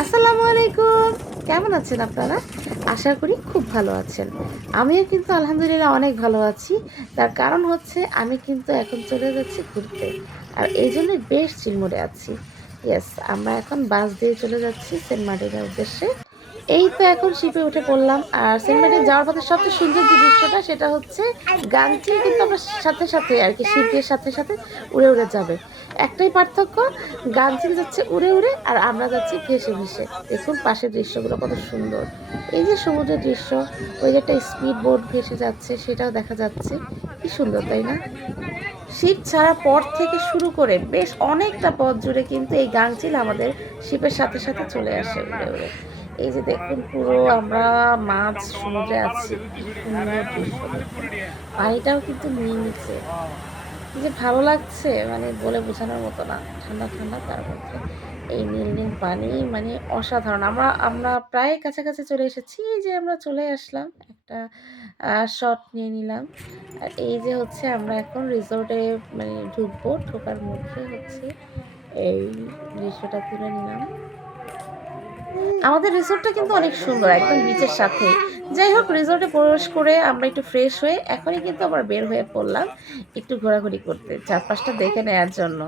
আসসালামু আলাইকুম। কেমন আছেন আপনারা? আশা করি খুব ভালো আছেন। আমিও কিন্তু আলহামদুলিল্লাহ অনেক ভালো আছি। তার কারণ হচ্ছে আমি কিন্তু এখন চলে যাচ্ছি ঘুরতে। আর এইজন্যই বেশ চিলমুড়ে আছি। ইয়েস, আমরা এখন বাস দিয়ে চলে যাচ্ছি সেন্ট মার্টিনের উদ্দেশ্যে। এই তো এখন শিপে উঠে পড়লাম। আর সেন্ট মার্টিন যাওয়ার পথে সবচেয়ে সুন্দর যে দৃশ্যটা সেটা হচ্ছে গাঙচিল কিন্তু আমরা সাথে আরকি শিপ দিয়ে সাথে উড়ে, উড়ে যাবে। একটাই পার্থক্য, গাঙচিল যাচ্ছে উড়ে, উড়ে আর আমরা যাচ্ছি ভেসে। দেখুন পাশের দৃশ্যগুলো কত সুন্দর। এই যে সমুদ্রের দৃশ্য, ওই যে একটা স্পিড বোট ভেসে যাচ্ছে সেটাও দেখা যাচ্ছে। কি সুন্দর, তাই না? শিপ ছাড়ার পর থেকে শুরু করে বেশ অনেকটা পথ জুড়ে কিন্তু এই গাঙচিল আমাদের শিপের সাথে চলে আসে উড়ে, উড়ে। এই যে দেখুন পুরো আমরা মাঝ সমুদ্রে আছি। কি সুন্দর দৃশ্য দেখুন। পানিটাও কিন্তু নীলচে। কি যে ভালো লাগছে মানে বলে বোঝানোর মতো না। ঠান্ডা তার মধ্যে এই নীল পানি মানে অসাধারণ। আমরা প্রায় কাছাকাছি চলে এসেছি। এই যে আমরা চলে আসলাম। একটা শট নিয়ে নিলাম। আর এই যে হচ্ছে আমরা এখন রিসোর্টে মানে ঢুকবো। ঢোকার মুখে হচ্ছে এই দৃশ্যটা তুলে নিলাম। আমাদের রিসোর্টটা কিন্তু অনেক সুন্দর, একদম বিচের সাথেই। যাই হোক রিসোর্টে প্রবেশ করে আমরা একটু ফ্রেশ হয়ে এখনই কিন্তু আবার বের হয়ে পড়লাম একটু ঘোরাঘুরি করতে, চারপাশটা দেখে নেয়ার জন্য।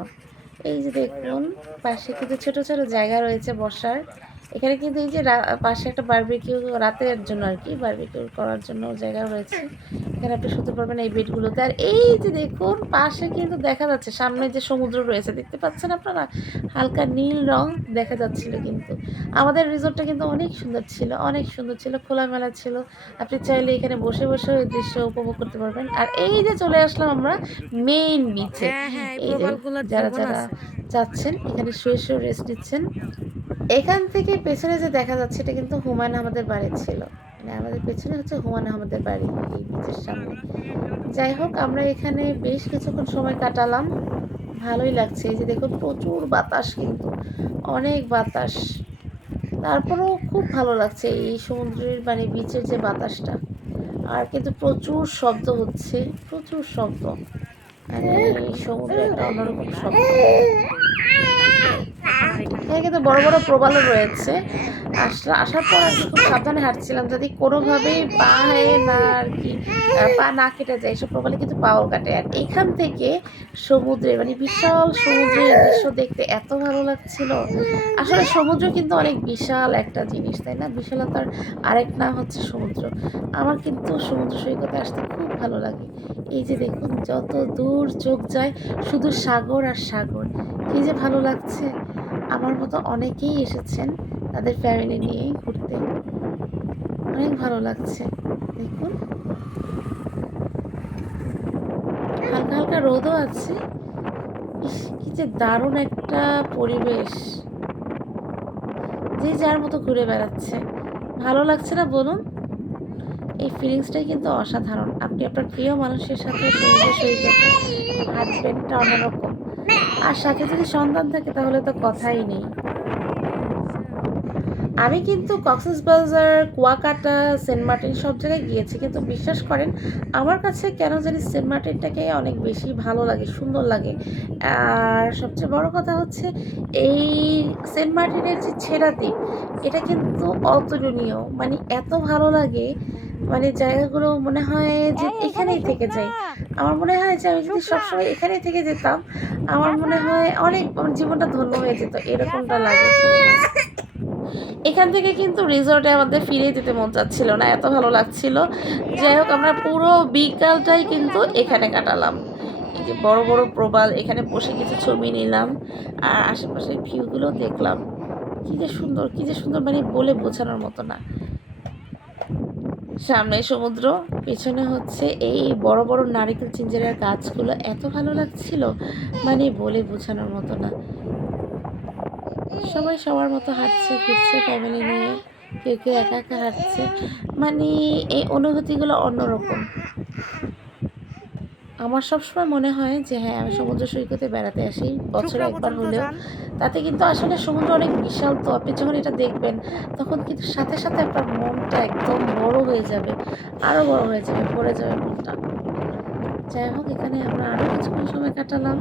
এই যে দেখুন পাশে কিন্তু ছোট জায়গা রয়েছে বসার। এখানে কিন্তু এই যে পাশে একটা বারবিকিউ রাতের জন্য আরকি বারবিকিউ করার জন্য জায়গা রয়েছে। এখানে আপনি শুতে পারবেন এই বেডগুলোতে। আর এই যে দেখুন পাশে কিন্তু দেখা যাচ্ছে সামনে যে সমুদ্র রয়েছে দেখতে পাচ্ছেন আপনারা? হালকা নীল রং দেখা যাচ্ছিল কিন্তু। আমাদের রিসোর্টটা কিন্তু অনেক সুন্দর ছিল, খোলামেলা ছিল। আপনি চাইলে এখানে বসে ওই দৃশ্য উপভোগ করতে পারবেন। আর এই যে চলে আসলাম আমরা মেইন বিচে। এই এই যে প্রবালগুলোর জীবন যারা আছে। যাচ্ছেন এখানে শুয়ে রেস্ট নিচ্ছেন। এখান থেকে পেছনে যে দেখা যাচ্ছে এটা কিন্তু হুমায়ূন আহমেদের বাড়ি ছিল। মানে আমাদের পেছনে হচ্ছে হুমায়ূন আহমেদের বাড়ি এই বিচের সামনে। যাই হোক আমরা এখানে বেশ কিছুক্ষণ সময় কাটালাম। ভালোই লাগছে। এই যে দেখুন প্রচুর বাতাস কিন্তু। অনেক বাতাস। তারপরেও খুব ভালো লাগছে এই সমুদ্রের মানে বিচের যে বাতাসটা। আর কিন্তু প্রচুর শব্দ হচ্ছে, প্রচুর শব্দ। মানে সমুদ্রে একটা অন্যরকম শব্দ। এখানে কিন্তু বড় প্রবালও রয়েছে। আসার পর আরকি খুব সাবধানে হাঁটছিলাম যদি কোনোভাবেই পায়ে না আরকি পা না কেটে যায়। এসব প্রবালে কিন্তু পাও কাটে। আর এখান থেকে সমুদ্রে মানে বিশাল সমুদ্রের দৃশ্য দেখতে এত ভালো লাগছিল। আসলে সমুদ্র কিন্তু অনেক বিশাল একটা জিনিস, তাই না? বিশালতার আরেক নাম হচ্ছে সমুদ্র। আমার কিন্তু সমুদ্র সৈকতে আসতে খুব ভালো লাগে। এই যে দেখুন যত দূর চোখ যায় শুধু সাগর আর সাগর। কি যে ভালো লাগছে। আমার মতো অনেকেই এসেছেন তাদের ফ্যামিলি নিয়ে ঘুরতে। অনেক ভালো লাগছে। দেখুন হালকা রোদও আছে। ইস! কি যে দারুণ একটা পরিবেশ। যে যার মতো ঘুরে বেড়াচ্ছে। ভালো লাগছে না বলুন? এই ফিলিংসটাই কিন্তু অসাধারণ। আপনি আপনার প্রিয় মানুষের সাথে সমুদ্র সৈকতে হাঁটবেন, এটা অন্যরকম। আর সাথে যদি সন্তান থাকে তাহলে তো কথাই নেই। আমি কিন্তু কক্সবাজার, কুয়াকাটা, সেন্ট মার্টিন সব জায়গায় গিয়েছি। কিন্তু বিশ্বাস করেন আমার কাছে কেন জানি সেন্ট মার্টিনটাকে অনেক বেশি ভালো লাগে, সুন্দর লাগে। আর সবচেয়ে বড় কথা হচ্ছে এই সেন্ট মার্টিনের যে ছেড়া দ্বীপ, এটা কিন্তু অতুলনীয়। মানে এত ভালো লাগে, মানে জায়গাগুলো মনে হয় যে এখানেই থেকে যাই। আমার মনে হয় যে আমি যদি সবসময় এখানেই থেকে যেতাম, আমার মনে হয় অনেক আমার জীবনটা ধন্য হয়ে যেত, এরকমটা লাগে। এখান থেকে কিন্তু রিসর্টে আমাদের ফিরে যেতে মন চাচ্ছিল না, এত ভালো লাগছিল। যাই হোক আমরা পুরো বিকালটাই কিন্তু এখানে কাটালাম। এই যে বড় প্রবাল, এখানে বসে কিছু ছবি নিলাম আর আশেপাশের ভিউগুলো দেখলাম। কি যে সুন্দর মানে বলে বোঝানোর মতো না। সামনে সমুদ্র, পেছনে হচ্ছে এই বড় নারিকেল চিঞ্জিরার গাছগুলো, এত ভালো লাগছিল মানে বলে বোঝানোর মতো না। সবাই সবার মতো হাঁটছে ফিরছে ফ্যামিলি নিয়ে, কেউ একা হাঁটছে। মানে এই অনুভূতিগুলো অন্যরকম। আমার সবসময় মনে হয় যে হ্যাঁ আমি সমুদ্র সৈকতে বেড়াতে আসি বছরে একবার হলেও। তাতে কিন্তু আসলে সমুদ্র অনেক বিশাল, তো আপনি যখন এটা দেখবেন তখন কিন্তু সাথে আপনার মনটা একদম বড় হয়ে যাবে, আরও বড় হয়ে যাবে, ভরে যাবে মনটা। যাই হোক এখানে আমরা আরও কিছুক্ষণ সময় কাটালাম।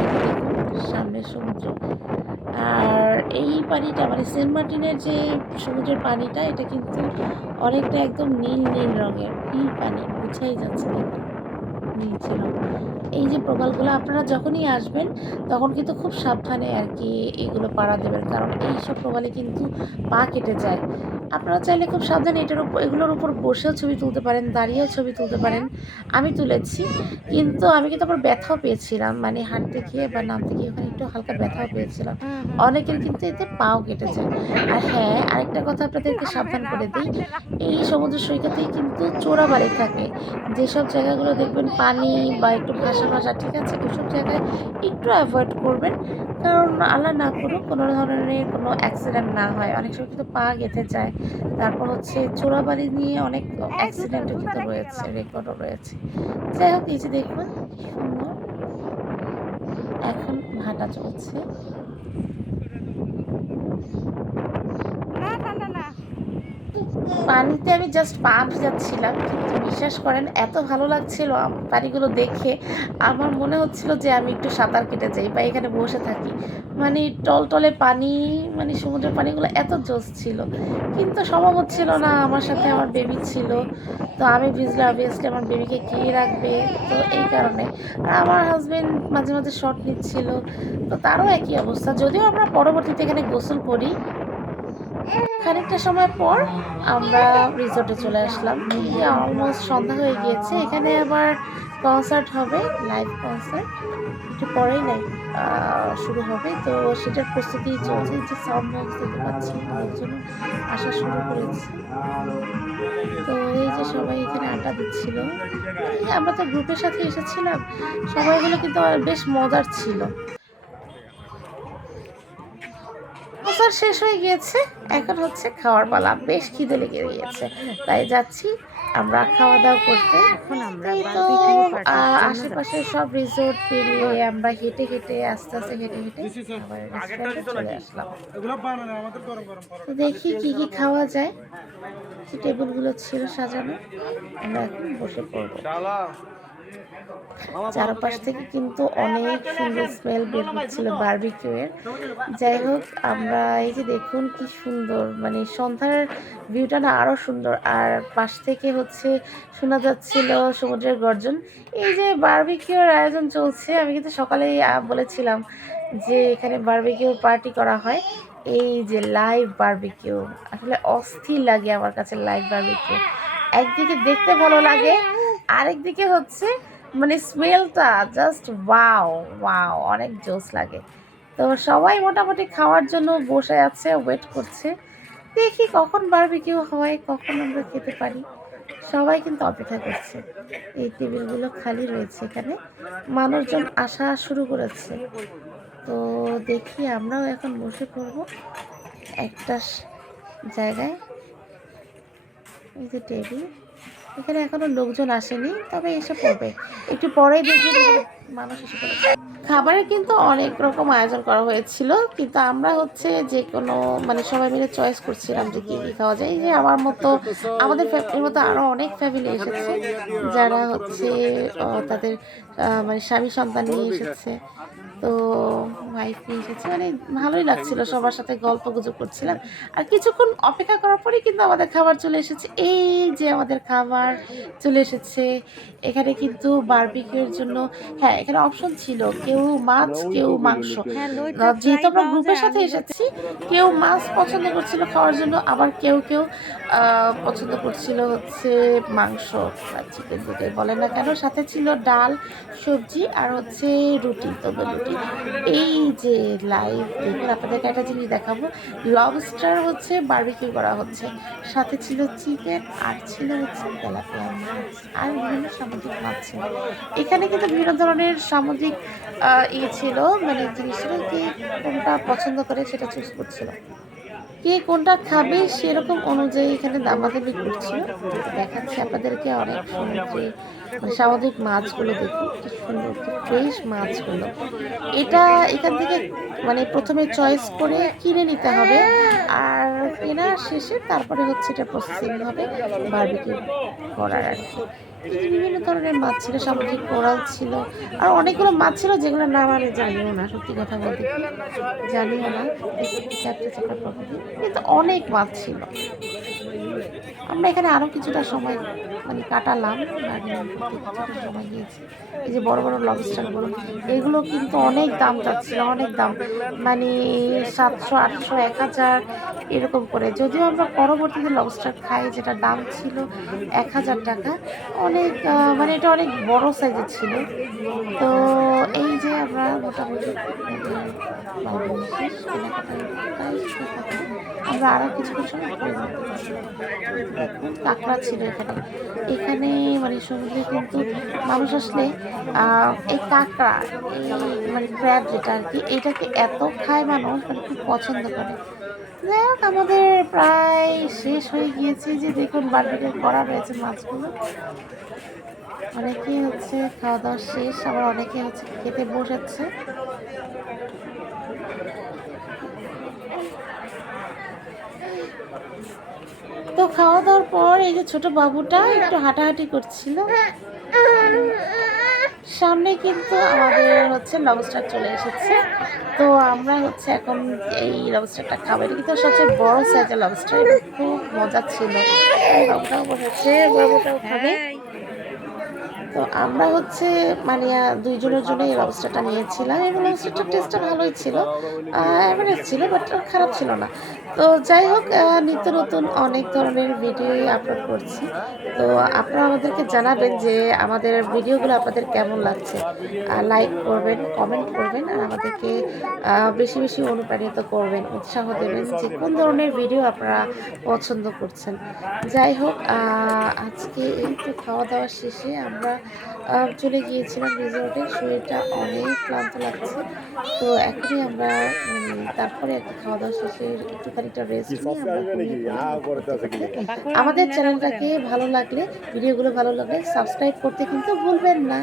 এই যে দেখুন সামনের সমুদ্র। আর এই পানিটা মানে সেন্ট মার্টিনের যে সমুদ্রের পানিটা এটা কিন্তু অনেকটা একদম নীল নীল রঙের, নীল পানি বোঝাই যাচ্ছে দেখুন নীলচে রং। এই যে প্রবালগুলো আপনারা যখনই আসবেন তখন কিন্তু খুব সাবধানে আর কি এগুলো পাড়া দেবেন, কারণ এইসব প্রবালে কিন্তু পা কেটে যায়। আপনারা চাইলে খুব সাবধানে এগুলোর উপর বসেও ছবি তুলতে পারেন, দাঁড়িয়েও ছবি তুলতে পারেন। আমি তুলেছি, কিন্তু আমি কিন্তু আবার ব্যথাও পেয়েছিলাম, মানে হাঁটতে গিয়ে বা নামতে গিয়ে ওখানে একটু হালকা ব্যথাও পেয়েছিলাম। অনেকের কিন্তু এতে পাও কেটে যায়। আর হ্যাঁ, আরেকটা কথা আপনাদেরকে সাবধান করে দিই, এই সমুদ্র সৈকতেই কিন্তু চোরাবালি থাকে। যেসব জায়গাগুলো দেখবেন পানি বা একটু ভাসা ভাসা, ঠিক আছে, ওইসব জায়গায় একটু অ্যাভয়েড করবেন, কারণ আল্লাহ না করুক কোনো ধরনের কোনো অ্যাক্সিডেন্ট না হয়। অনেক সময় কিন্তু পা গেঁথে যায়। তারপর হচ্ছে চোরাবালি নিয়ে অনেক অ্যাক্সিডেন্টও কিন্তু রয়েছে, রেকর্ডও রয়েছে। যাই হোক, এই যে দেখুন কি সুন্দর এখন ভাটা চলছে। পানিতে আমি জাস্ট পা ভিজাচ্ছিলাম, কিন্তু বিশ্বাস করেন এত ভালো লাগছিল পানিগুলো দেখে, আমার মনে হচ্ছিল যে আমি একটু সাঁতার কেটে যাই বা এখানে বসে থাকি। মানে টলটলে পানি, মানে সমুদ্রের পানিগুলো এত জোস ছিল, কিন্তু সম্ভব হচ্ছিল না, আমার সাথে আমার বেবি ছিল। তো আমি ভিজলে অবভিয়াসলি আমার বেবিকে কে রাখবে, তো এই কারণে। আর আমার হাজবেন্ড মাঝে মাঝে শট নিচ্ছিল, তো তারও একই অবস্থা। যদিও আমরা পরবর্তীতে এখানে গোসল করি, খানিকটা সময় পর আমরা রিসোর্টে চলে আসলাম। এই যে অলমোস্ট সন্ধ্যা হয়ে গিয়েছে। এখানে আবার কনসার্ট হবে, লাইভ কনসার্ট। একটু পরেই লাইভ শুরু হবে। তো সেটার প্রস্তুতি চলছে। এই যে সাউন্ড বক্স দেখতে পাচ্ছি, লোকজন আসা শুরু করেছে। তো এই যে সবাই এখানে আড্ডা দিচ্ছিল। আমরা তো গ্রুপের সাথে এসেছিলাম। সময়গুলো কিন্তু বেশ মজার ছিল। কনসার্ট শেষ হয়ে গিয়েছে, এখন হচ্ছে খাওয়ার পালা। বেশ খিদে লেগে গিয়েছে, তাই যাচ্ছি আমরা খাওয়া দাওয়া করতে। এখন আমরা এই তো বারবিকিউ পার্টির জন্য আশেপাশে যাচ্ছি। সব রিসোর্ট পেরিয়ে আমরা হেঁটে হেঁটে আস্তে আস্তে হেঁটে হেঁটে আবার রেস্টুরেন্টে চলে আসলাম। তো দেখি কি কি খাওয়া যায়। যে টেবিলগুলো ছিল সাজানো, আমরা এখন বসে পড়বো। চারপাশ থেকে কিন্তু অনেক সুন্দর স্মেল বের হচ্ছিল বারবিকিউ এর। যাই হোক, আমরা এই যে দেখুন কি সুন্দর, মানে সন্ধ্যার ভিউটা না আরো সুন্দর, আর পাশ থেকে হচ্ছে শোনা যাচ্ছিল সমুদ্রের গর্জন। এই যে বারবিকিউর আয়োজন চলছে, আমি কিন্তু সকালেই বলেছিলাম যে এখানে বারবিকিউ পার্টি করা হয়। এই যে লাইভ বারবিকিউ, আসলে অস্থির লাগে আমার কাছে লাইভ বারবিকিউ। একদিকে দেখতে ভালো লাগে, আরেকদিকে হচ্ছে মানে স্মেলটা জাস্ট ওয়াও, ওয়াও, অনেক জোস লাগে। তো সবাই মোটামুটি খাওয়ার জন্য বসে আছে, ওয়েট করছে। দেখি কখন বারবিকিউ হয়, কখন আমরা খেতে পারি। সবাই কিন্তু অপেক্ষা করছে। এই টেবিলগুলো খালি রয়েছে এখানে, মানুষজন আসা শুরু করেছে। তো দেখি আমরাও এখন বসে পড়বো একটা জায়গায়। এই যে টেবিল, এখানে এখনো লোকজন আসেনি, তবে এসে পড়বে একটু পরেই, দেখি মানুষ এসে পড়েছে। খাবারের কিন্তু অনেক রকম আয়োজন করা হয়েছিল, কিন্তু আমরা হচ্ছে যে কোনো মানে সবাই মিলে চয়েস করছিলাম যে কী কী খাওয়া যায়। এই যে আমার মতো, আমাদের ফ্যামিলির মতো আরও অনেক ফ্যামিলি এসেছে, যারা হচ্ছে তাদের মানে স্বামী সন্তান নিয়ে এসেছে। তো ওয়াইফ নিয়ে এসেছে, মানে ভালোই লাগছিল, সবার সাথে গল্প গুজব করছিলাম। আর কিছুক্ষণ অপেক্ষা করার পরেই কিন্তু আমাদের খাবার চলে এসেছে। এই যে আমাদের খাবার চলে এসেছে। এখানে কিন্তু বারবিকিউর জন্য, হ্যাঁ, এখানে অপশন ছিল কেউ মাছ কেউ মাংস। হ্যাঁ, লইট্টা ফ্রাই যেহেতু আমরা পাওয়া গ্রুপের যায়। সাথে আমি এসেছি, কেউ মাছ পছন্দ করছিল খাওয়ার জন্য, আবার কেউ কেউ পছন্দ করছিল হচ্ছে মাংস বা চিকেন, যেটাই বলেন না কেন। সাথে ছিল ডাল, সবজি আর হচ্ছে রুটি, তন্দুর রুটি। এই যে লাইভ দেখুন, আপনাদেরকে একটা জিনিস দেখাবো। লবস্টার হচ্ছে বারবিকিউ করা হচ্ছে, সাথে ছিল চিকেন আর ছিল হচ্ছে তেলাপিয়া মাছ আর বিভিন্ন সামুদ্রিক মাছ ছিল। এখানে কিন্তু বিভিন্ন ধরনের সামুদ্রিক ইয়ে ছিল, মানে জিনিস ছিল, কে কোনটা পছন্দ করে সেটা চুজ করছিল, কে কোনটা খাবে সেরকম অনুযায়ী এখানে দামাদামি করছিল। দেখাচ্ছি আপনাদেরকে অনেক সমুদ্রে মানে সামুদ্রিক মাছগুলো, দেখুন কি সুন্দর, কি ফ্রেশ মাছগুলো। এটা এখান থেকে মানে প্রথমে চয়েস করে কিনে নিতে হবে, আর কেনার শেষে তারপরে হচ্ছে এটা প্রসেসিং হবে বারবিকিউ করার আর কি। এই যে বিভিন্ন ধরনের মাছ ছিল, সামুদ্রিক কোরাল ছিল। আর অনেকগুলো মাছ ছিল যেগুলোর নাম আমি জানিও না। সত্যি কথা বলতে কি জানিও না। দেখতে কি চারটে চাকার প্রকৃতি। কিন্তু অনেক মাছ ছিল। আমরা এখানে আরো কিছুটা সময় মানে কাটালাম। দার্জিলিং ঘুরতে কিছুটা সময় গিয়েছি। এই যে বড়, বড় লবস্টার গুলো এগুলো কিন্তু অনেক দাম চাচ্ছিল, অনেক দাম। মানে ৭০০, ৮০০, ১,০০০ এরকম করে। যদিও আমরা পরবর্তীতে লবস্টার খাই যেটার দাম ছিল ৳১,০০০। অনেক মানে এটা অনেক বড় সাইজের ছিল। তো এই যে আমরা মোটামুটি আমাদের বারদিন শেষ কেনাকাটার প্রায় শেষের পথে। আমরা আরো কিছুক্ষণ সময় ঘুরে বেড়াতে গেছিলাম। এই যে দেখুন কাঁকড়া ছিল এখানে। এখানে মানে সমুদ্রে কিন্তু মানুষ আসলে আ এই কাঁকড়া, এই মানে ক্র্যাব যেটা আরকি এটাকে এত খায় মানুষ মানে খুব পছন্দ করে। যাই হোক আমাদের প্রায় শেষ হয়ে গিয়েছে যে দেখুন বারবিকিউ করা রয়েছে মাছগুলো। অনেকেই হচ্ছে খাওয়া-দাওয়া শেষ আবার অনেকে হচ্ছে খেতে বসেছে। তো খাওয়া-দাওয়ার পর এই যে ছোট বাবুটা একটু হাঁটাহাঁটি করছিল। সামনে কিন্তু আমাদের হচ্ছে লবস্টার চলে এসেছে। তো আমরা হচ্ছে এখন এই লবস্টারটা খাবো। এটা কিন্তু সবচেয়ে বড় সাইজের লবস্টার। এটা খুব মজা ছিল। এই বাবুটাও বসেছে, বাবুটাও খাবে। তো আমরা হচ্ছে মানে ২ জনের জন্য এই লবস্টারটা নিয়েছিলাম এবং লবস্টারটার টেস্টটা ভালোই ছিল। এভারেজ ছিল বাট খারাপ ছিল না। তো যাই হোক নিত্য নতুন অনেক ধরনের ভিডিওই আপলোড করছি। তো আপনারা আমাদেরকে জানাবেন যে আমাদের ভিডিওগুলো আপনাদের কেমন লাগছে। লাইক করবেন, কমেন্ট করবেন আর আমাদেরকে বেশি, বেশি অনুপ্রাণিত করবেন, উৎসাহ দেবেন যে কোন ধরনের ভিডিও আপনারা পছন্দ করছেন। যাই হোক আজকে এই তো খাওয়া-দাওয়া শেষে আমরা চলে গিয়েছিলাম রিসোর্টে। শরীরটা অনেক ক্লান্ত লাগছে। তো এখনই আমরা মানে তারপরে আরকি খাওয়া-দাওয়া শেষে একটু খানিকটা রেস্ট নিয়ে আমরা ঘুমিয়ে পড়লাম গল্প করতে, করতে। আমাদের চ্যানেলটাকে ভালো লাগলে ভিডিওগুলো ভালো লাগলে সাবস্ক্রাইব করতে কিন্তু ভুলবেন না।